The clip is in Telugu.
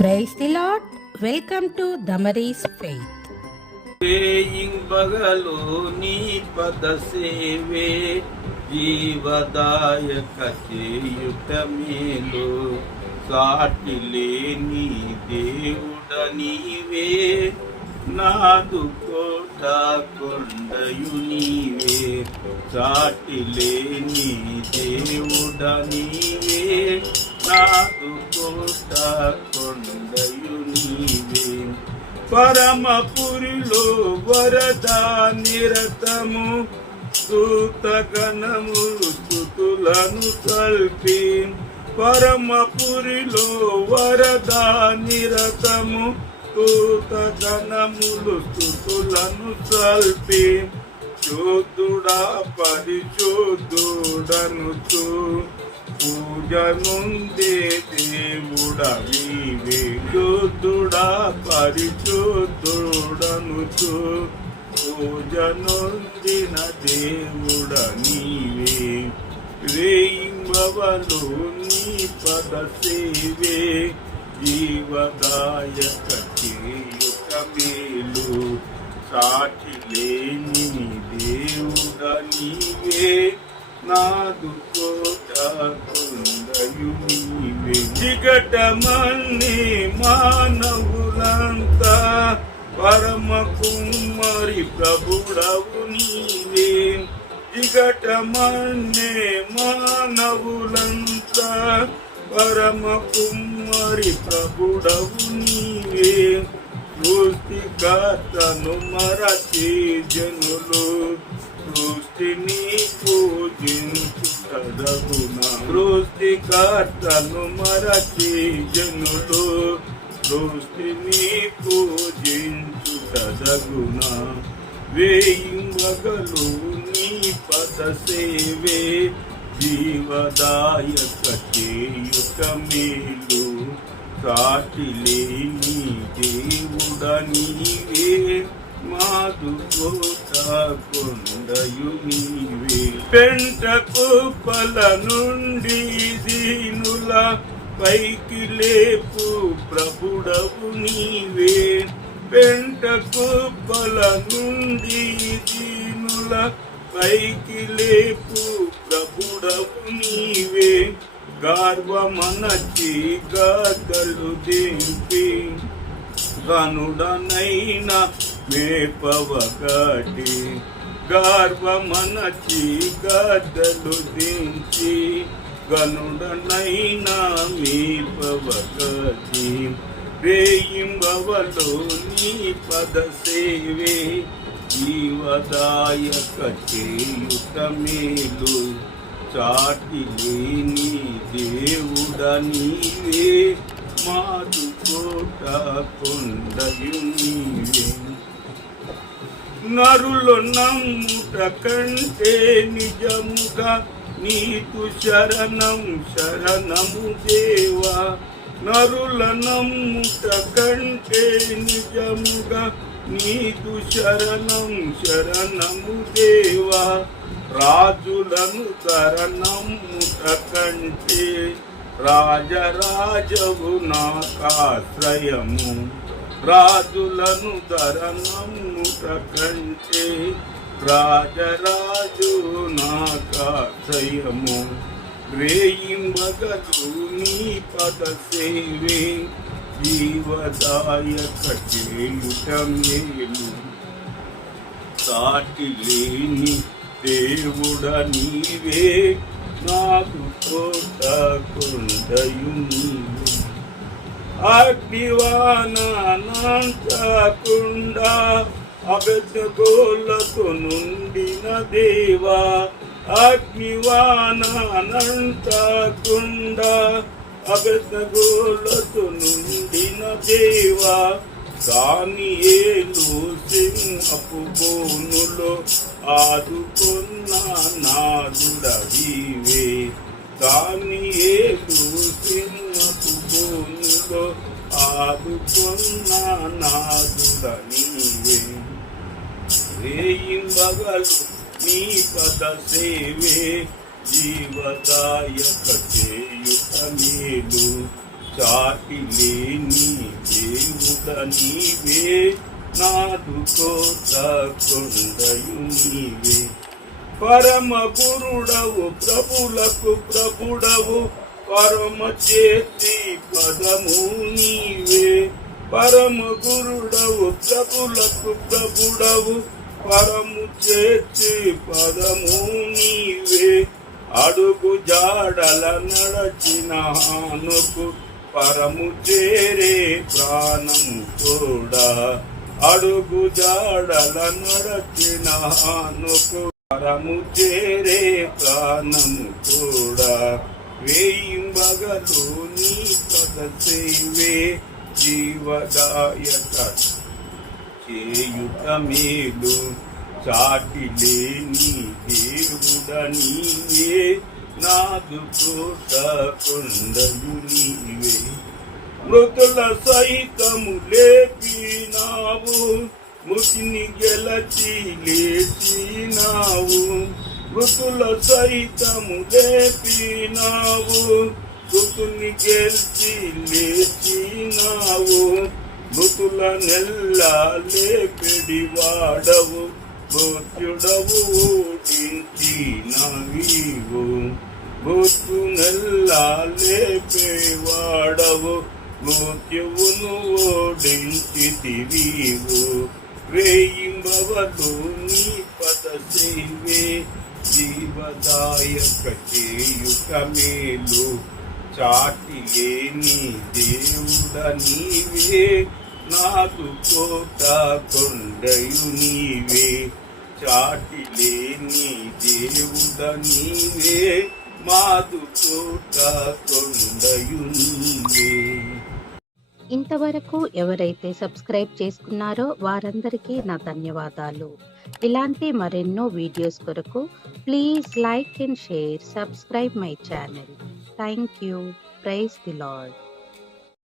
Praise the lot welcome to Damaris faith paying బగలు నీ పద సేవే జీవదాయక చేయుట మేలు సాటి లేని దేవుడ నీవే నాదు కోట కొండయు నీవే సాటి లేని దేవుడ నీవే. నాదు కోట కొండయు నీవే పరమపురిలో వరద నిరతము సూతగణము స్థుతులను కల్పి పరమపురిలో వరద నిరతము సూతగణములు స్థుతులను కల్పి చూదుడా పరిచోదుడనుచు పూజ నుండే దేవుడవివే చూదుడా పరిచోదుడనుచు పూజ నొందిన దేవుడ నీవే రేయింబవలు నీ పద సేవే. జీవదాయక చేయుక మేలు సాటి లేని దేవుడ నీవే నాదు నీవే మానవులంతా పరమ కుమ్మరి ప్రభుడవు నీవే. జిగటమన్నే మానవులంతా పరమ కుమ్మరి ప్రభుడవు నీవే. సృష్టికర్తను మరచి జనులు సృష్టిని పూజించు పూజించుటదగునా సృష్టికర్తను మరచి జనులు సృష్టిని వేయి మగలు నీ పద సేవే జీవదాయక చేయుక మేలు సాటి లేని దేవుడ నీవే. పెంటకు పల నుండి దీనుల పైకి లేపు ప్రభుడవు నీవే. పెంటకు పల నుండి దీనుల పైకి లేపు ప్రభుడవు నీవే. గర్వమనచి గదలు దింపి. గనుడనైనా మేపవగటి గర్వమనచి గదలు దించి గనుడనైనా మేపవగటి రేయింబవలో నీ పద సేవే జీవదాయక చేయుట మేలు. చాటి లేని దేవుడ నీవే మాదు కోట కొండయు నీవే. నరులు నమ్ముట కంటే నిజముగా నీకు శరణం శరణము దేవా. నరుల నమ్ముట కంటే నిజముగా నీకు శరణం శరణము దేవా. రాజులను తరణముట కంటే రాజరాజవు నాకాశ్రయము. రాజులను ధరణముట కంటే రాజరాజు నాకాశ్రయము రేయింబగలు నీ పద సేవే జీవదాయక చేయుట సాటి లేని దేవుడ నీవే నాకు తోట కొండయు నీవే అగ్నివానకుండా అబద్ధగోళ్ళతో నుండిన దేవా అగ్నివానకుండా అబద్ధగోళ్ళతో నుండిన దేవా దానియేలు సింహపు బోనులో ఆదుకున్న నాదుడవివే. దానియేలు సింహపు బోనులో ఆదుకున్న నీవే వేయింబగలు నీ పద సేవే జీవదాయక చేయుట మేలు చాటి లేని దేవుడ నీవే నాదుకో కోట నీవే పరమ గురుడవు ప్రభులకు ప్రభుడవు పరమ చేతి పదము నీవే. పరమ గురుడవు ప్రభులకు ప్రభుడవు. పరము చేతి పదము నీవే. అడుగు జాడల నడచిన పరము చేరే ప్రాణము కూడా అడుగు జాడల నడచిన పరము చేరే ప్రాణము కూడా వేయింబగలు నీ సదసేవే జీవదాయక. చేయుత మేలు చాటి లేని దేవుడ నీవే నాదు కోట కొండలు నీవే మృతుల సైతము లేపినావు మృతిని గెలచి లేచినావు. కృతుల సైతము లేపినావు. కృతుని గెలిచి లేచినావు. మృతుల నెల్ల లేపిడి వాడవు. మృత్యుడవు ఓడించి నవీవు మృత్యు నెల్ల లేపేవాడవు మృత్యువును ఓడించి వేయింబవదు నీ పద సేవే జీవదాయక చేయుక మేలు చాటి లేని దేవుడ నీవే నాకు కోట కొండయు నీవే. చాటి లేని దేవుడ నీవే మాదు కోట కొండయు నీవే. ఇంతవరకు ఎవరైతే సబ్స్క్రైబ్ చేసుకున్నారో వారందరికీ నా ధన్యవాదాలు. ఇలాంటి మరెన్నో వీడియోస్ కొరకు please like and share subscribe my channel. Thank you. Praise the lord